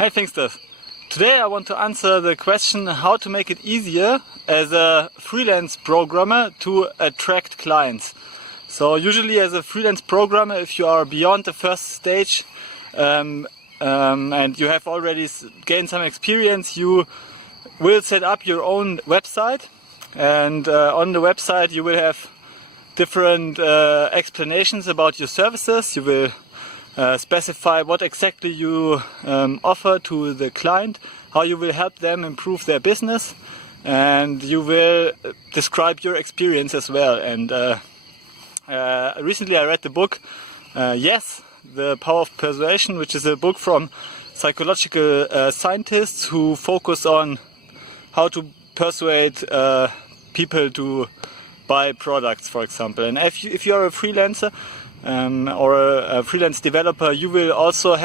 Hey Thinksters! Today I want to answer the question how to make it easier as a freelance programmer to attract clients. So usually as a freelance programmer, if you are beyond the first stage and you have already gained some experience, you will set up your own website, and on the website you will have different explanations about your services. You will specify what exactly you offer to the client, how you will help them improve their business, and you will describe your experience as well. And recently I read the book Yes, The Power of Persuasion, which is a book from psychological scientists who focus on how to persuade people to buy products, for example. And if you are a freelancer or a freelance developer, you will also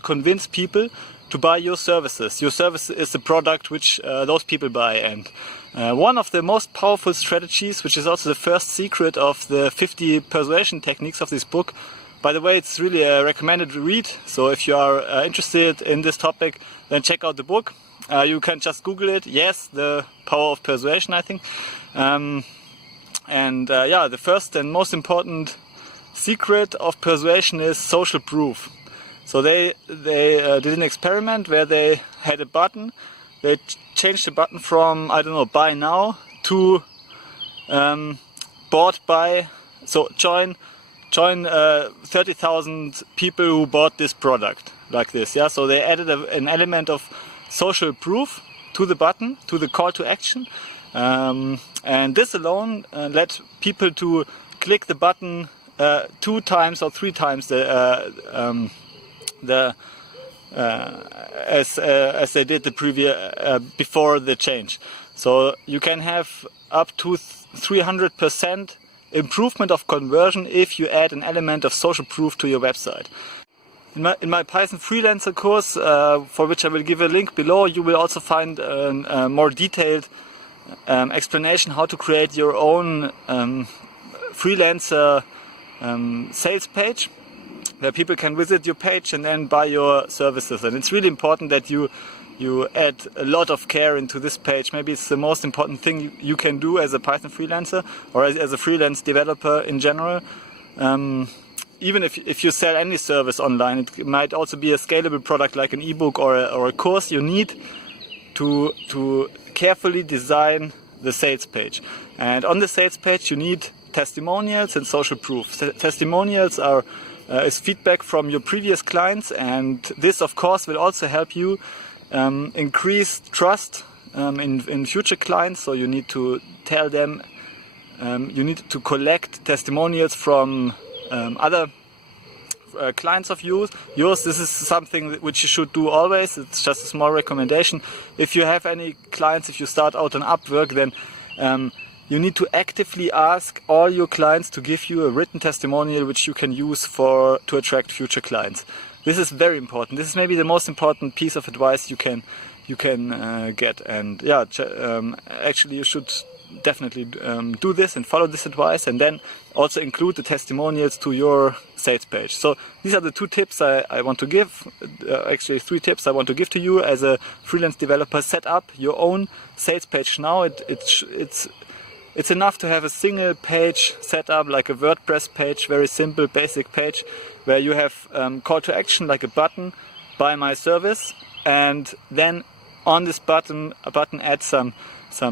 convince people to buy your services. Your service is the product which those people buy. And one of the most powerful strategies, which is also the first secret of the 50 persuasion techniques of this book. By the way, it's really a recommended read. So if you are interested in this topic, then check out the book. You can just Google it. Yes, The Power of Persuasion, I think. The first and most important secret of persuasion is social proof. So they did an experiment where they had a button. They changed the button from, I don't know, buy now to bought by. So join 30,000 people who bought this product, like this. Yeah. So they added an element of social proof to the button, to the call to action, and this alone led people to click the button 2 times or 3 times as they did the previous before the change. So you can have up to 300% improvement of conversion if you add an element of social proof to your website. In my Python Freelancer course, for which I will give a link below, you will also find a more detailed explanation how to create your own freelancer sales page, where people can visit your page and then buy your services. And it's really important that you add a lot of care into this page. Maybe it's the most important thing you can do as a Python freelancer or as a freelance developer in general. Even if you sell any service online, it might also be a scalable product like an ebook or a course. You need to carefully design the sales page. And on the sales page you need testimonials and social proof. Testimonials is feedback from your previous clients, and this of course will also help you increase trust in future clients. So you need to tell them, you need to collect testimonials from other clients of yours. This is something which you should do always. It's just a small recommendation. If you have any clients, if you start out on Upwork, then you need to actively ask all your clients to give you a written testimonial which you can use to attract future clients. This is very important. This is maybe the most important piece of advice you can get. And yeah, actually you should definitely do this and follow this advice, and then also include the testimonials to your sales page. So these are the 2 tips I want to give, actually 3 tips I want to give to you as a freelance developer. Set up your own sales page now. It's enough to have a single page set up, like a WordPress page, very simple, basic page, where you have call to action, like a button, buy my service, and then on this button add some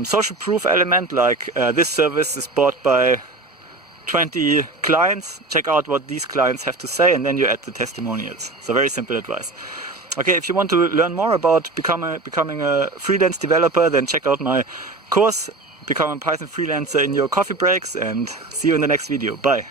social proof element, like this service is bought by 20 clients. Check out what these clients have to say, and then you add the testimonials. So very simple advice. Okay, if you want to learn more about becoming a freelance developer, then check out my course, Become a Python Freelancer in Your Coffee Breaks, and see you in the next video. Bye!